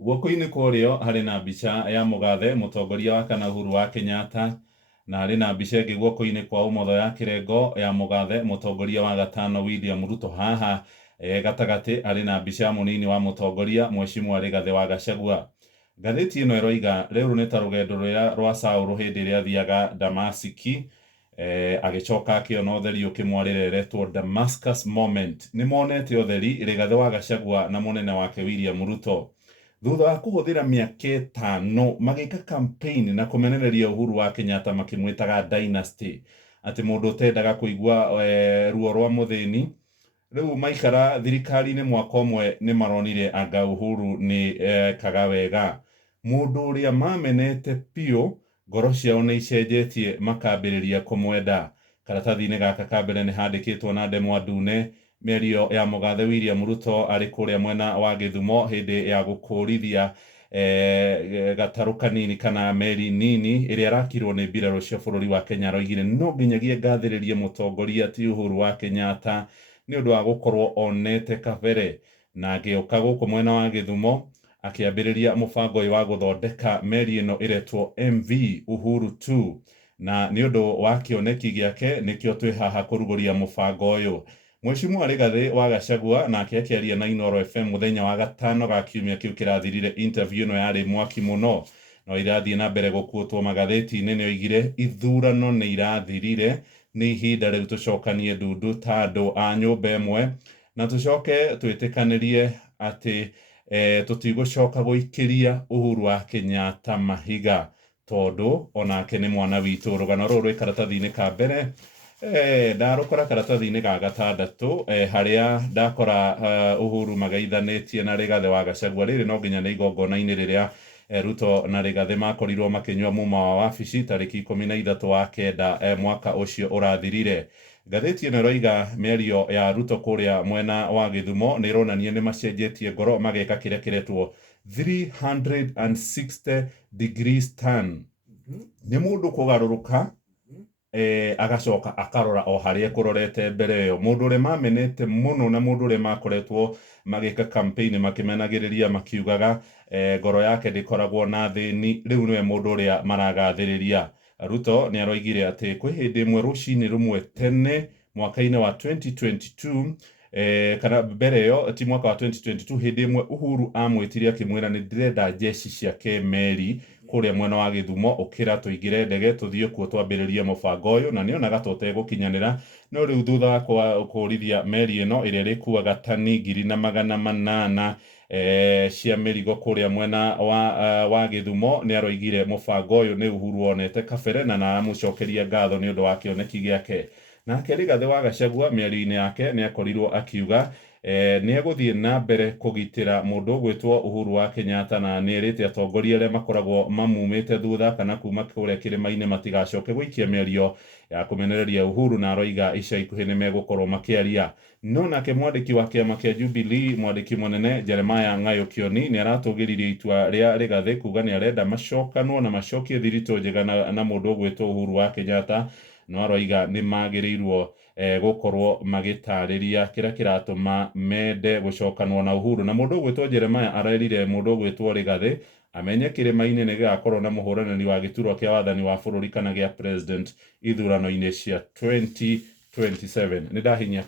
Guoko-inĩ kũrĩo harĩ na mbica ya mũgathe mũtongoria wa kana Uhuru wa Kenyatta, na harĩ na mbica ĩngĩ guoko-inĩ kwa ũmotho ya kĩrengo ya mũgathe mũtongoria wa gatano William Ruto. Haha gatagatĩ harĩ na mbica ya mũnini wa mũtongoria Mheshimiwa Rigathĩ wa Gachagua. Ngathĩti ĩno ĩroiga rĩu nĩ ta rũgendo rũrĩa rwa Saũlũ hĩndĩ ĩrĩa athiaga Damasiki, agĩcoka akĩona ũtheri ũkĩmwarĩra eretwo Damascus moment. Nĩ monete ũtheri Rigathĩ wa Gachagua na mũnene wake William Ruto. Thutha wa kũhũthĩra mĩaka 5 magĩka campaign na kũmenereria Uhuru wa Kenyatta makĩmwĩtaga dynasty, atĩ mũndũ ũtendaga kũigua ruo rwa mũthĩni. Rĩu maikara thirikari-inĩ mwaka ũmwe nĩ maronire anga Uhuru nĩ ekaga wega. Mũndũ ũrĩa mamenete piũ, ngoro ciao nĩ icenjetie makambĩrĩria kũmwenda. Karatathi-inĩ gaka ka mbere nĩ handĩkĩtwo na ndemwa ndune mĩario ya mũgathe William Ruto arĩ kũrĩa mwena wa Gĩthumo hĩndĩ ya gũkũrithia gatarũ kanini kana meri nini ĩrĩa yarakirwo nĩ mbirarũ cia bũrũri wa Kenya. Aroigire no nginyagia ngathĩrĩrie mũtongoria ti Uhuru wa Kenyatta nĩ ũndũ wa gũkorwo onete kabere, na agĩũka gũkũ mwena wa Gĩthumo akĩambĩrĩria mũbango ũyũ wa gũthondeka meri ĩno ĩretwo MV Uhuru 2, na nĩ ũndũ wa kĩoneki gĩake nĩkĩo twĩ haha kũrugũria mũbango ũyũ. Mheshimiwa Rigathĩ wa Gachagua nake akĩaria na Inooro FM mũthenya wa gatano ga kiumia kĩu kĩrathirire. Interview ĩno yarĩ mwaki mũno, no irathiĩ na mbere gũkuotwo magathĩti-inĩ. Nĩ oigire ithurano nĩ irathirire, nĩ ihinda rĩu tũcokanie ndundu ta andũ a nyũmba ĩmwe, na tũcoke twĩtĩkanĩrie atĩ tũtigũcoka gũikĩria Uhuru wa Kenyatta mahiga, tondũ onake nĩ mwana witũ. Rũgano rũrũ rwĩ karatathi-inĩ ka mbere. Ndarũkora karatathi-inĩ ga gatandatũ harĩa ndakora Uhuru mageithanĩtie na Rigathĩ wa Gachagua. Rĩrĩ no nginya nĩ igongona-inĩ rĩrĩa Ruto na Rigathĩ makorirwo makĩnyua muma wa wabici tarĩki 13 wa kenda mwaka ũcio ũrathirire. Ngathĩti ĩno ĩroiga mĩario ya Ruto kũrĩa mwena wa Gĩthumo nĩ ĩronania nĩ macenjetie ngoro mageka kĩrĩa kĩretwo 360 degrees turn. Nĩ mũndũ kũgarũrũka agacoka akarora o harĩa kũrorete mbere ĩyo. Mũndũ ũrĩa mamenete mũno na mũndũ ũrĩa makoretwo magĩka campaign makĩmenagĩrĩria makiugaga ngoro yake ndĩkoragwo na thĩni, rĩu nĩwe mũndũ ũrĩa maragathĩrĩria. Ruto nĩ aroigire atĩ kwĩ hĩndĩ ĩmwe rũcinĩ rũmwe tene mwaka-inĩ wa 2022, kana mbere ĩyo ti mwaka wa 2022, hĩndĩ ĩmwe Uhuru amwĩtire akĩmwĩra nĩ ndĩrenda njeci ciake meri kũrĩa mwena wa Gĩthumo, ũkĩra tũingĩre ndege tũthiĩ kuo twambĩrĩrie mũbango ũyũ, na nĩonaga tũtegũkinyanĩra. No rĩu thutha wa kũrithia meri ĩno ĩrĩa ĩrĩkuaga tani 800 cia mĩrigo kũrĩa mwena wa Gĩthumo, nĩ aroigire mũbango ũyũ nĩ Uhuru onete kabere na naramũcokeria ngatho nĩ ũndũ wa kĩoneki gĩake. Nake Rigathĩ wa Gachagua mĩario-inĩ yake nĩ akorirwo akiuga nĩ egũthiĩ na mbere kũgitĩra mũndũ ũgwĩtwo Uhuru wa Kenyatta, na nĩ erĩte atongoria arĩa makoragwo mamumĩte thutha kana kuma kũrĩa kĩrĩma-inĩ matigacoke gũikia mĩario ya kũmenereria Uhuru, na aroiga ica ikuhĩ nĩ megũkorwo makĩaria. No nake mwandĩki wa kĩama kĩa Jubilee, mwandĩki mũnene Jeremiah Ng'ayũ Kioni, nĩ aratũgĩririe itua rĩa Rigathĩ kuga nĩ arenda macokanwo na macokie thiritũ njega na mũndũ ũgwĩtwo Uhuru wa Kenyatta. No aroiga nĩ magĩrĩirwo gũkorwo magĩtarĩria kĩrĩa kĩratũma mende gũcokanwo na Uhuru. Na mũndũ ũgwĩtwo Jeremiah arerire mũndũ ũgwĩtwo Rigathĩ amenye kĩrĩma-inĩ nĩ gĩgakorwo na mũhũranĩri wa gĩturwa kĩa wathani wa bũrũri kana gĩa president ithurano-inĩ cia 2027. Nĩ ndahinyia